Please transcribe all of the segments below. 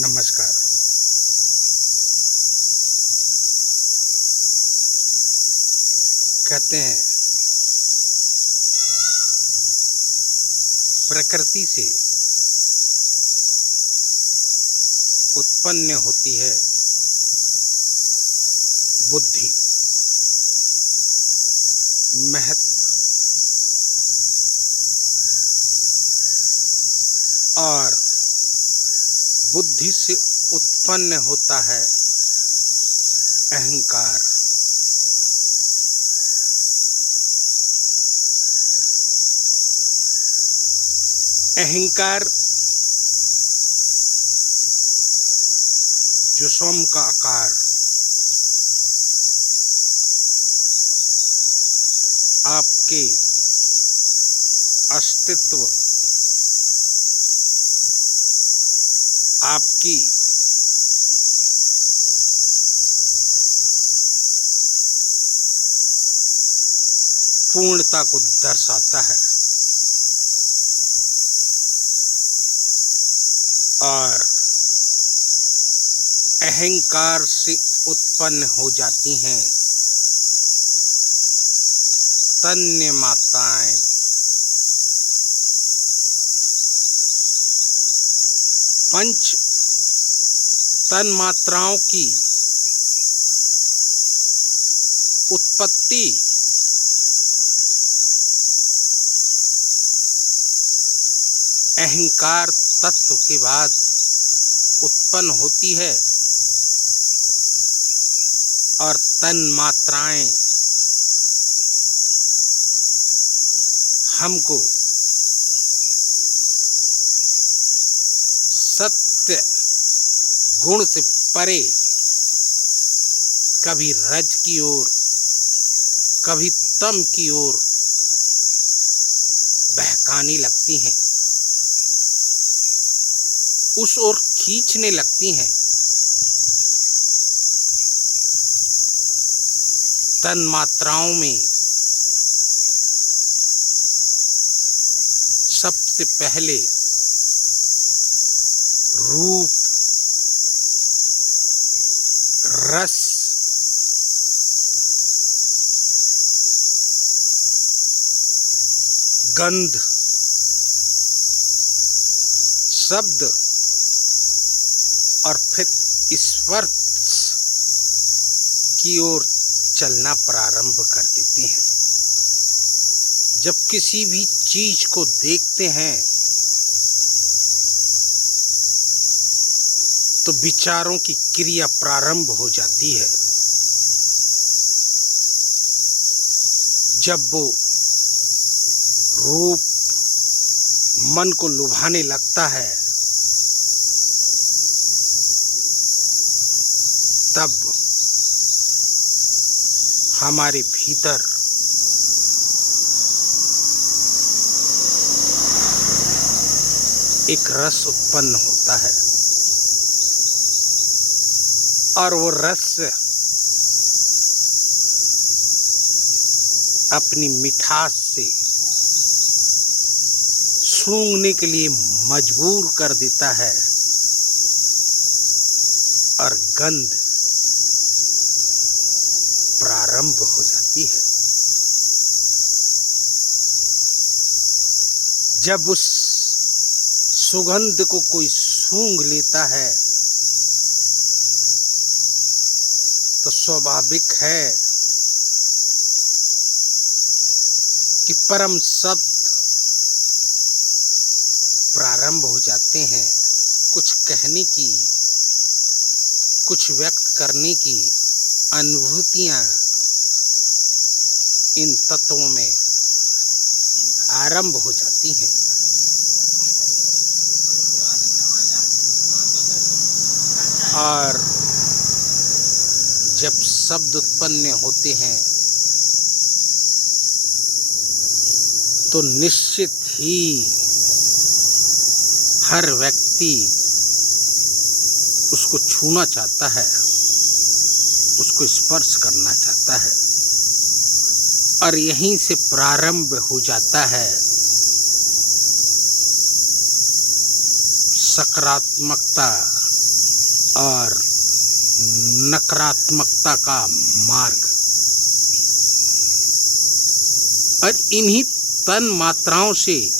नमस्कार। कहते हैं प्रकृति से उत्पन्न होती है बुद्धि, महत्व और बुद्धि से उत्पन्न होता है अहंकार। अहंकार जो स्वयं का आकार, आपके अस्तित्व, आपकी पूर्णता को दर्शाता है और अहंकार से उत्पन्न हो जाती हैं तन्य मात्राएं। पंच तन्मात्राओं की उत्पत्ति अहंकार तत्व के बाद उत्पन्न होती है और तन्मात्राएं हमको सत्य गुण से परे कभी रज की ओर, कभी तम की ओर बहकाने लगती हैं, उस ओर खींचने लगती हैं। तन्मात्राओं में सबसे पहले रूप, रस, गंध, शब्द और फिर स्पर्श की ओर चलना प्रारंभ कर देते हैं। जब किसी भी चीज को देखते हैं तो विचारों की क्रिया प्रारंभ हो जाती है। जब वो रूप मन को लुभाने लगता है तब हमारे भीतर एक रस उत्पन्न होता है और वो रस अपनी मिठास से सूंघने के लिए मजबूर कर देता है और गंध प्रारंभ हो जाती है। जब उस सुगंध को कोई सूंघ लेता है तो स्वाभाविक है कि परम शब्द प्रारंभ हो जाते हैं। कुछ कहने की, कुछ व्यक्त करने की अनुभूतियां इन तत्वों में आरंभ हो जाती हैं। और जब शब्द उत्पन्न होते हैं तो निश्चित ही हर व्यक्ति उसको छूना चाहता है, उसको स्पर्श करना चाहता है और यहीं से प्रारंभ हो जाता है सकारात्मकता और नकारात्मकता का मार्ग। और इन्हीं तन मात्राओं से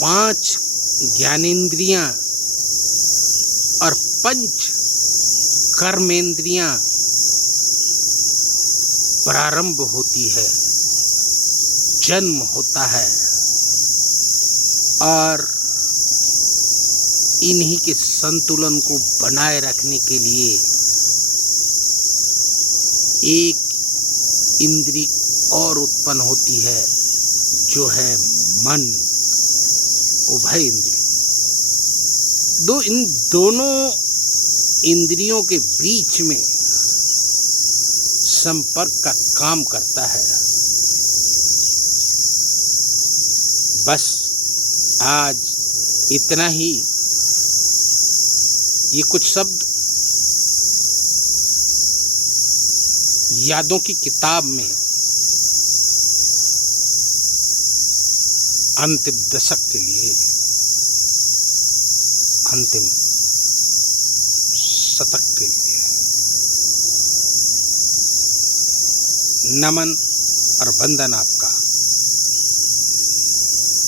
5 ज्ञानेंद्रियां और 5 कर्मेंद्रियां प्रारंभ होती है, जन्म होता है। और इन्हीं के संतुलन को बनाए रखने के लिए एक इंद्री और उत्पन्न होती है, जो है मन, उभय इंद्री। इन दोनों इंद्रियों के बीच में संपर्क का काम करता है। बस आज इतना ही। ये कुछ शब्द यादों की किताब में अंतिम दशक के लिए, अंतिम शतक के लिए नमन और वंदन आपका।